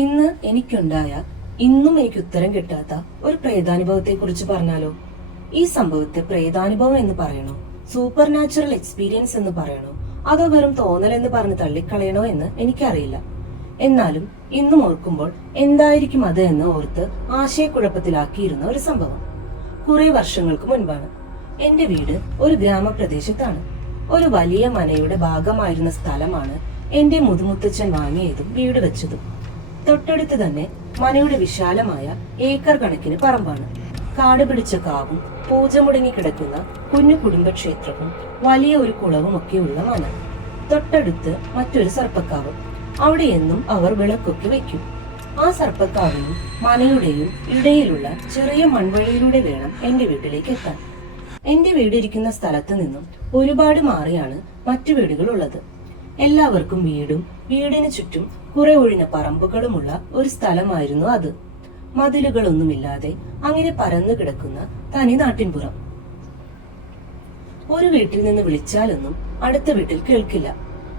ഇന്ന് എനിക്കുണ്ടായ ഇന്നും എനിക്ക് ഉത്തരം കിട്ടാത്ത ഒരു പ്രേതാനുഭവത്തെ കുറിച്ച് പറഞ്ഞാലോ? ഈ സംഭവത്തെ പ്രേതാനുഭവം എന്ന് പറയണോ, സൂപ്പർ നാച്ചുറൽ എക്സ്പീരിയൻസ് എന്ന് പറയണോ, അതോ വെറും തോന്നൽ എന്ന് പറഞ്ഞ് തള്ളിക്കളയണോ എന്ന് എനിക്കറിയില്ല. എന്നാലും ഇന്നും ഓർക്കുമ്പോൾ എന്തായിരിക്കും അത് എന്ന് ഓർത്ത് ആശയക്കുഴപ്പത്തിലാക്കിയിരുന്ന ഒരു സംഭവം കുറെ വർഷങ്ങൾക്ക് മുൻപാണ്. എന്റെ വീട് ഒരു ഗ്രാമപ്രദേശത്താണ്. ഒരു വലിയ മനയുടെ ഭാഗമായിരുന്ന സ്ഥലമാണ് എന്റെ മുതുമുത്തച്ഛൻ വാങ്ങിയതും വീട് വെച്ചതും. തൊട്ടടുത്ത് തന്നെ മനയുടെ വിശാലമായ ഏക്കർ കണക്കിന് പറമ്പാണ്. കാട് പിടിച്ച കാവും പൂജ മുടങ്ങി കിടക്കുന്ന കുഞ്ഞു കുടുംബക്ഷേത്രവും വലിയ ഒരു കുളവും ഒക്കെയുള്ള മന. തൊട്ടടുത്ത് മറ്റൊരു സർപ്പക്കാവ്. അവിടെ എന്നും അവർ വിളക്കൊക്കെ വെക്കും. ആ സർപ്പക്കാവിനും മനയുടെയും ഇടയിലുള്ള ചെറിയ മൺവഴിയിലൂടെ വേണം എന്റെ വീട്ടിലേക്ക് എത്താൻ. എന്റെ വീടിരിക്കുന്ന സ്ഥലത്ത് നിന്നും ഒരുപാട് മാറിയാണ് മറ്റു വീടുകൾ ഉള്ളത്. എല്ലാവർക്കും വീടും വീടിന് ചുറ്റും കുറെ ഒഴിഞ്ഞ പറമ്പുകളുമുള്ള ഒരു സ്ഥലമായിരുന്നു അത്. മതിലുകളൊന്നുമില്ലാതെ അങ്ങനെ പരന്നു കിടക്കുന്ന തനി നാട്ടിൻപുറം. ഒരു വീട്ടിൽ നിന്ന് വിളിച്ചാലൊന്നും അടുത്ത വീട്ടിൽ കേൾക്കില്ല.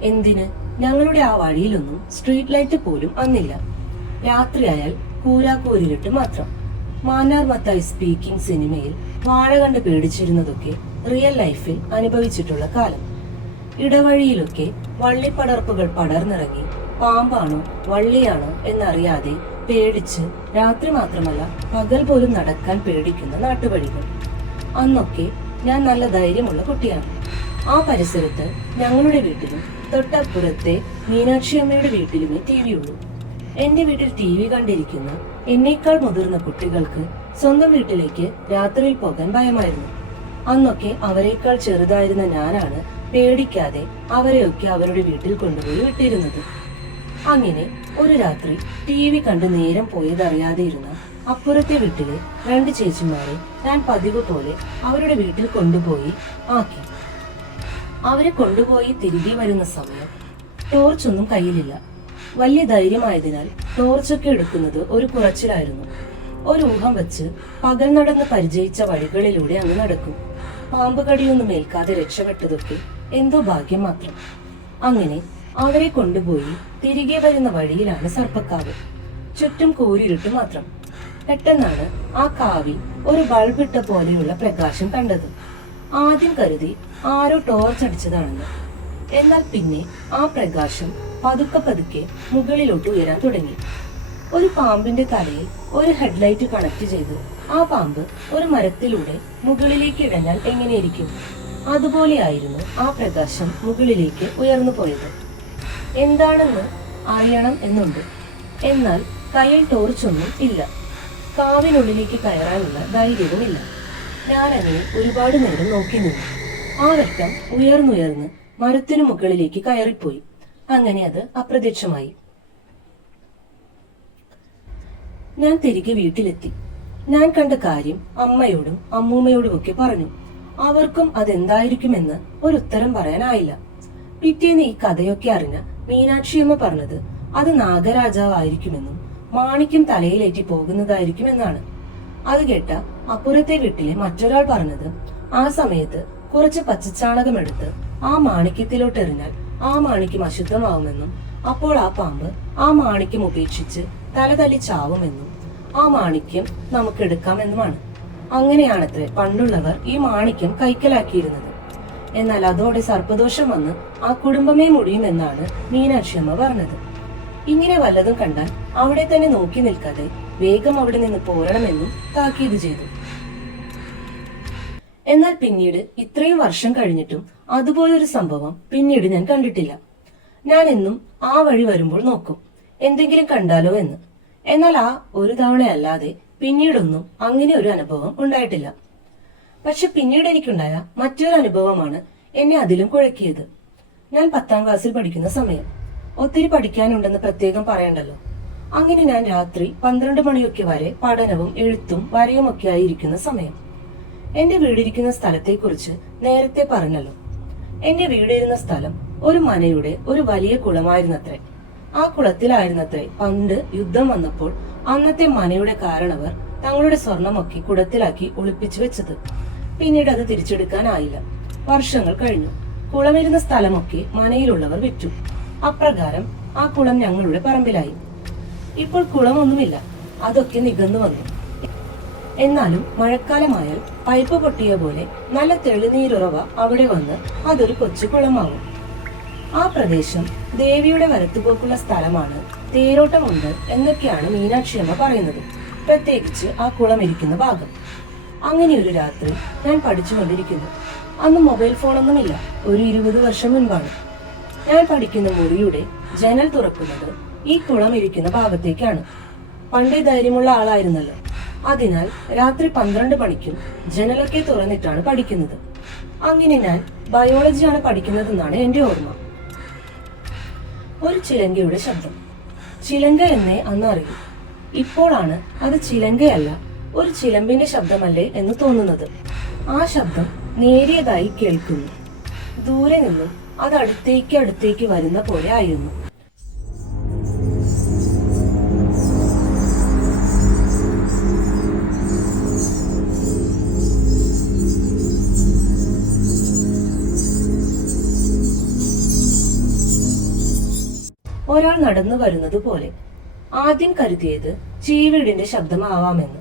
എന്തിന്, ഞങ്ങളുടെ ആ വഴിയിലൊന്നും സ്ട്രീറ്റ് ലൈറ്റ് പോലും അന്നില്ല. രാത്രിയായാൽ കൂരാക്കൂരിലിട്ട് മാത്രം. മാന്നാർ മത്തായി സ്പീക്കിംഗ് സിനിമയിൽ വാഴ കണ്ട് പേടിച്ചിരുന്നതൊക്കെ റിയൽ ലൈഫിൽ അനുഭവിച്ചിട്ടുള്ള കാലം. ഇടവഴിയിലൊക്കെ വള്ളിപ്പടർപ്പുകൾ പടർന്നിറങ്ങി പാമ്പാണോ വള്ളിയാണോ എന്നറിയാതെ പേടിച്ച് രാത്രി മാത്രമല്ല പകൽ പോലും നടക്കാൻ പേടിക്കുന്ന നാട്ടുവഴികൾ. അന്നൊക്കെ ഞാൻ നല്ല ധൈര്യമുള്ള കുട്ടിയാണ്. ആ പരിസരത്ത് ഞങ്ങളുടെ വീട്ടിലും തൊട്ടപ്പുറത്തെ മീനാക്ഷി അമ്മയുടെ വീട്ടിലുമേ TV ഉള്ളൂ. എന്റെ വീട്ടിൽ TV കണ്ടിരിക്കുന്ന എന്നേക്കാൾ മുതിർന്ന കുട്ടികൾക്ക് സ്വന്തം വീട്ടിലേക്ക് രാത്രിയിൽ പോകാൻ ഭയമായിരുന്നു. അന്നൊക്കെ അവരെക്കാൾ ചെറുതായിരുന്ന ഞാനാണ് പേടിക്കാതെ അവരെയൊക്കെ അവരുടെ വീട്ടിൽ കൊണ്ടുപോയി വിട്ടിരുന്നത്. അങ്ങനെ ഒരു രാത്രി TV കണ്ട് നേരം പോയതറിയാതെ ഇരുന്ന അപ്പുറത്തെ വീട്ടിലെ 2 ചേച്ചിമാരെ ഞാൻ പതിവ് പോലെ അവരുടെ വീട്ടിൽ കൊണ്ടുപോയി ആക്കി. അവരെ കൊണ്ടുപോയി തിരികെ വരുന്ന സമയം ടോർച്ചൊന്നും കയ്യിലില്ല. വലിയ ധൈര്യമായതിനാൽ ടോർച്ചൊക്കെ എടുക്കുന്നത് ഒരു കുറച്ചിലായിരുന്നു. ഒരു ഊഹം വെച്ച് പകൽ നടന്ന് പരിചയിച്ച വഴികളിലൂടെ അങ്ങ് നടക്കും. പാമ്പ് കടിയൊന്നും ഏൽക്കാതെ രക്ഷപ്പെട്ടതൊക്കെ എന്തോ ഭാഗ്യം മാത്രം. അങ്ങനെ അവരെ കൊണ്ടുപോയി തിരികെ വരുന്ന വഴിയിലാണ് സർപ്പക്കാവ്. ചുറ്റും കൂരിരുട്ട് മാത്രം. പെട്ടെന്നാണ് ആ കാവിൽ ഒരു ബൾബിട്ട പോലെയുള്ള പ്രകാശം കണ്ടത്. ആദ്യം കരുതി ആരോ ടോർച്ച് അടിച്ചതാണെന്ന്. എന്നാൽ പിന്നെ ആ പ്രകാശം പതുക്കെ പതുക്കെ മുകളിലോട്ട് ഉയരാൻ തുടങ്ങി. ഒരു പാമ്പിന്റെ തലയിൽ ഒരു ഹെഡ്ലൈറ്റ് കണക്ട് ചെയ്തു ആ പാമ്പ് ഒരു മരത്തിലൂടെ മുകളിലേക്ക് ഇഴഞ്ഞാൽ എങ്ങനെയിരിക്കും, അതുപോലെയായിരുന്നു ആ പ്രകാശം മുകളിലേക്ക് ഉയർന്നു പോയത്. എന്താണെന്ന് അറിയണം എന്നുണ്ട്. എന്നാൽ കയ്യിൽ ടോർച്ചൊന്നും ഇല്ല. കാവിനുള്ളിലേക്ക് കയറാനുള്ള ധൈര്യവുമില്ല. ഞാനങ്ങനെ ഒരുപാട് നേരം നോക്കി നിന്നു. ആ വെട്ടം ഉയർന്നുയർന്ന് മരത്തിനു മുകളിലേക്ക് കയറിപ്പോയി. അങ്ങനെ അത് അപ്രത്യക്ഷമായി. ഞാൻ തിരികെ വീട്ടിലെത്തി. ഞാൻ കണ്ട കാര്യം അമ്മയോടും അമ്മൂമ്മയോടും ഒക്കെ പറഞ്ഞു. അവർക്കും അതെന്തായിരിക്കുമെന്ന് ഒരു ഉത്തരം പറയാനായില്ല. പിറ്റേന്ന് ഈ കഥയൊക്കെ അറിഞ്ഞ മീനാക്ഷിയമ്മ പറഞ്ഞത് അത് നാഗരാജാവായിരിക്കുമെന്നും മാണിക്യം തലയിലേറ്റി പോകുന്നതായിരിക്കുമെന്നാണ്. അത് കേട്ട അപ്പുറത്തെ വീട്ടിലെ മറ്റൊരാൾ പറഞ്ഞത് ആ സമയത്ത് കുറച്ച് പച്ചച്ചാണകം എടുത്ത് ആ മാണിക്യത്തിലോട്ട് എറിഞ്ഞാൽ ആ മാണിക്യം അശുദ്ധമാവുമെന്നും അപ്പോൾ ആ പാമ്പ് ആ മാണിക്യം ഉപേക്ഷിച്ച് തല തല്ലി ചാവുമെന്നും ആ മാണിക്യം നമുക്ക് എടുക്കാമെന്നുമാണ്. അങ്ങനെയാണത്രേ പണ്ടുള്ളവർ ഈ മാണിക്യം കൈക്കലാക്കിയിരുന്നത്. എന്നാൽ അതോടെ സർപ്പദോഷം വന്ന് ആ കുടുംബമേ മുടിയുമെന്നാണ് മീനാക്ഷിയമ്മ പറഞ്ഞത്. ഇങ്ങനെ വല്ലതും കണ്ടാൽ അവിടെ തന്നെ നോക്കി നിൽക്കാതെ വേഗം അവിടെ നിന്ന് പോരണമെന്നും താക്കീത് ചെയ്തു. എന്നാൽ പിന്നീട് ഇത്രയും വർഷം കഴിഞ്ഞിട്ടും അതുപോലൊരു സംഭവം പിന്നീട് ഞാൻ കണ്ടിട്ടില്ല. ഞാൻ എന്നും ആ വഴി വരുമ്പോൾ നോക്കും എന്തെങ്കിലും കണ്ടാലോ എന്ന്. എന്നാൽ ആ ഒരു തവണയല്ലാതെ പിന്നീടൊന്നും അങ്ങനെ ഒരു അനുഭവം ഉണ്ടായിട്ടില്ല. പക്ഷെ പിന്നീട് എനിക്കുണ്ടായ മറ്റൊരു അനുഭവമാണ് എന്നെ അതിലും കുഴക്കിയത്. ഞാൻ 10ാം ക്ലാസ്സിൽ പഠിക്കുന്ന സമയം. ഒത്തിരി പഠിക്കാനുണ്ടെന്ന് പ്രത്യേകം പറയണ്ടല്ലോ. അങ്ങനെ ഞാൻ രാത്രി 12 മണിയൊക്കെ വരെ പഠനവും എഴുത്തും വരയും ഒക്കെ ആയിരിക്കുന്ന സമയം. എന്റെ വീടിരിക്കുന്ന സ്ഥലത്തെക്കുറിച്ച് നേരത്തെ പറഞ്ഞല്ലോ. എന്റെ വീടിരുന്ന സ്ഥലം ഒരു മനയുടെ ഒരു വലിയ കുളമായിരുന്നത്രേ. ആ കുളത്തിലായിരുന്നത്രേ പണ്ട് യുദ്ധം വന്നപ്പോൾ അന്നത്തെ മനയുടെ കാരണവർ തങ്ങളുടെ സ്വർണമൊക്കെ കുടത്തിലാക്കി ഒളിപ്പിച്ചു വെച്ചത്. പിന്നീട് അത് തിരിച്ചെടുക്കാനായില്ല. വർഷങ്ങൾ കഴിഞ്ഞു. കുളമിരുന്ന സ്ഥലമൊക്കെ മനയിലുള്ളവർ വിറ്റു. അപ്രകാരം ആ കുളം ഞങ്ങളുടെ പറമ്പിലായി. ഇപ്പോൾ കുളമൊന്നുമില്ല, അതൊക്കെ നികന്നു വന്നു. എന്നാലും മഴക്കാലമായാൽ പൈപ്പ് പൊട്ടിയ പോലെ നല്ല തെളിനീരുറവ അവിടെ വന്ന് അതൊരു കൊച്ചു കുളമാവും. ആ പ്രദേശം ദേവിയുടെ വലത്തുപോക്കുള്ള സ്ഥലമാണ്, തേരോട്ടമുണ്ട് എന്നൊക്കെയാണ് മീനാക്ഷിയമ്മ പറയുന്നത്. പ്രത്യേകിച്ച് ആ കുളം ഇരിക്കുന്ന ഭാഗം. അങ്ങനെയൊരു രാത്രി ഞാൻ പഠിച്ചുകൊണ്ടിരിക്കുന്നു. അന്ന് മൊബൈൽ ഫോണൊന്നുമില്ല, ഒരു 20 വർഷം മുൻപാണ്. ഞാൻ പഠിക്കുന്ന മുറിയുടെ ജനൽ തുറക്കുന്നത് ഈ കുളം ഇരിക്കുന്ന ഭാഗത്തേക്കാണ്. പണ്ടേ ധൈര്യമുള്ള ആളായിരുന്നല്ലോ, അതിനാൽ രാത്രി 12 മണിക്കും ജനലൊക്കെ തുറന്നിട്ടാണ് പഠിക്കുന്നത്. അങ്ങനെ ഞാൻ ബയോളജിയാണ് പഠിക്കുന്നതെന്നാണ് എന്റെ ഓർമ്മ. ഒരു ചിലങ്കയുടെ ശബ്ദം. ചിലങ്ക എന്നേ അന്ന് അറിയും. ഇപ്പോഴാണ് അത് ചിലങ്കയല്ല, ഒരു ചിലമ്പിന്റെ ശബ്ദമല്ലേ എന്ന് തോന്നുന്നത്. ആ ശബ്ദം നേരിയതായി കേൾക്കുന്നു. ദൂരെ നിന്നും അത് അടുത്തേക്ക് വരുന്ന പോലെ ആയിരുന്നു. ഒരാൾ നടന്നു വരുന്നത് പോലെ. ആദ്യം കരുതിയത് ചീവീടിന്റെ ശബ്ദമാവാമെന്ന്.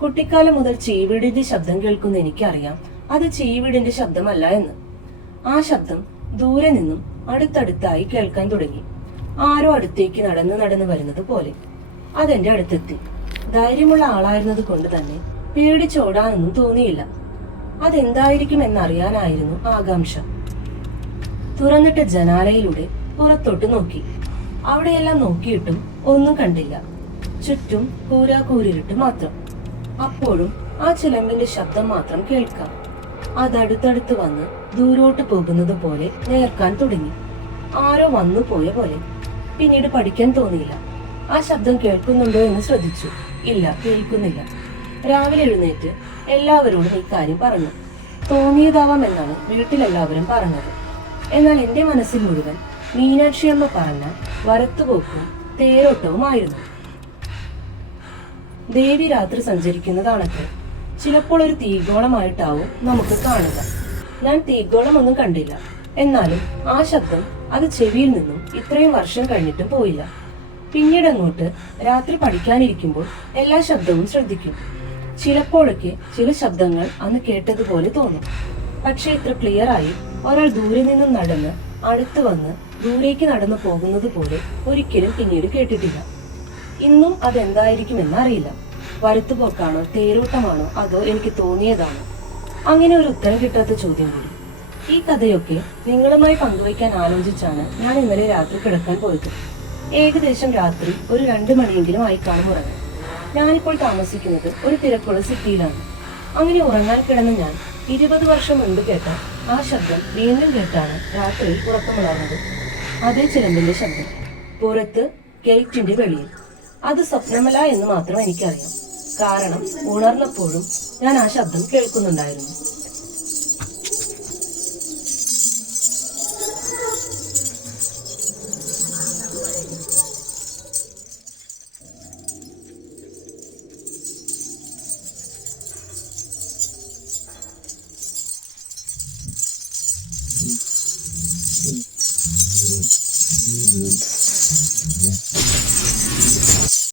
കുട്ടിക്കാലം മുതൽ ചീവീടിന്റെ ശബ്ദം കേൾക്കുന്ന എനിക്കറിയാം അത് ചീവീടിന്റെ ശബ്ദമല്ല എന്ന്. ആ ശബ്ദം ദൂരെ നിന്നും അടുത്തടുത്തായി കേൾക്കാൻ തുടങ്ങി. ആരോ അടുത്തേക്ക് നടന്നു വരുന്നത് പോലെ. അതെന്റെ അടുത്തെത്തി. ധൈര്യമുള്ള ആളായിരുന്നത് കൊണ്ട് തന്നെ പേടിച്ചോടാനൊന്നും തോന്നിയില്ല. അതെന്തായിരിക്കും എന്നറിയാനായിരുന്നു ആകാംക്ഷ. തുറന്നിട്ട ജനാലയിലൂടെ പുറത്തോട്ട് നോക്കി. അവിടെയെല്ലാം നോക്കിയിട്ടും ഒന്നും കണ്ടില്ല. ചുറ്റും കൂരാകൂരിട്ട് മാത്രം. അപ്പോഴും ആ ചിലമ്പിന്റെ ശബ്ദം മാത്രം കേൾക്കാം. അതടുത്തടുത്ത് വന്ന് ദൂരോട്ട് പോകുന്നത് പോലെ നേർക്കാൻ തുടങ്ങി. ആരോ വന്നു പോയ പോലെ. പിന്നീട് പഠിക്കാൻ തോന്നിയില്ല. ആ ശബ്ദം കേൾക്കുന്നുണ്ടോ എന്ന് ശ്രദ്ധിച്ചു. ഇല്ല, കേൾക്കുന്നില്ല. രാവിലെ എഴുന്നേറ്റ് എല്ലാവരോടും ഇക്കാര്യം പറഞ്ഞു. തോന്നിയതാവാം എന്നാണ് വീട്ടിലെല്ലാവരും പറഞ്ഞത്. എന്നാൽ എന്റെ മനസ്സിൽ മുഴുവൻ മീനാക്ഷിയമ്മ പറഞ്ഞ വരത്തുപോക്കും തേരോട്ടവുമായിരുന്നു. ദേവി രാത്രി സഞ്ചരിക്കുന്നതാണത്രേ. ചിലപ്പോൾ ഒരു തീഗോളമായിട്ടാവും നമുക്ക് കാണുക. ഞാൻ തീഗോളമൊന്നും കണ്ടില്ല. എന്നാലും ആ ശബ്ദം അത് ചെവിയിൽ നിന്നും ഇത്രയും വർഷം കഴിഞ്ഞിട്ടും പോയില്ല. പിന്നീട് അങ്ങോട്ട് രാത്രി പഠിക്കാനിരിക്കുമ്പോൾ എല്ലാ ശബ്ദവും ശ്രദ്ധിക്കും. ചിലപ്പോഴൊക്കെ ചില ശബ്ദങ്ങൾ അന്ന് കേട്ടതുപോലെ തോന്നും. പക്ഷെ ഇത്ര ക്ലിയർ ആയി ഒരാൾ ദൂരെ നിന്നും നടന്ന് അടുത്ത് വന്ന് ദൂരേക്ക് നടന്നു പോകുന്നത് പോലെ ഒരിക്കലും പിന്നീട് കേട്ടിട്ടില്ല. ഇന്നും അതെന്തായിരിക്കുമെന്ന് അറിയില്ല. വരത്തുപോക്കാണോ തേരോട്ടമാണോ അതോ എനിക്ക് തോന്നിയതാണോ? അങ്ങനെ ഒരു ഉത്തരം കിട്ടാത്ത ചോദ്യം കൂടി. ഈ കഥയൊക്കെ നിങ്ങളുമായി പങ്കുവയ്ക്കാൻ ആലോചിച്ചാണ് ഞാൻ ഇന്നലെ രാത്രി കിടക്കാൻ പോയത്. ഏകദേശം രാത്രി ഒരു 2 മണിയെങ്കിലും ആയി കാണും ഉറങ്ങാൻ. ഞാനിപ്പോൾ താമസിക്കുന്നത് ഒരു തിരക്കുള്ള സിറ്റിയിലാണ്. അങ്ങനെ ഉറങ്ങാൻ കിടന്ന് ഞാൻ 20 വർഷം മുൻപ് കേട്ട ആ ശബ്ദം വീണ്ടും കേട്ടാണ് രാത്രിയിൽ ഉറക്കമുണർന്നത്. അതേ ചിലമ്പിന്റെ ശബ്ദം, പുറത്ത് ഗേറ്റിന്റെ വെളിയിൽ. അത് സ്വപ്നമല്ല എന്ന് മാത്രം എനിക്കറിയാം. കാരണം ഉണർന്നപ്പോഴും ഞാൻ ആ ശബ്ദം കേൾക്കുന്നുണ്ടായിരുന്നു.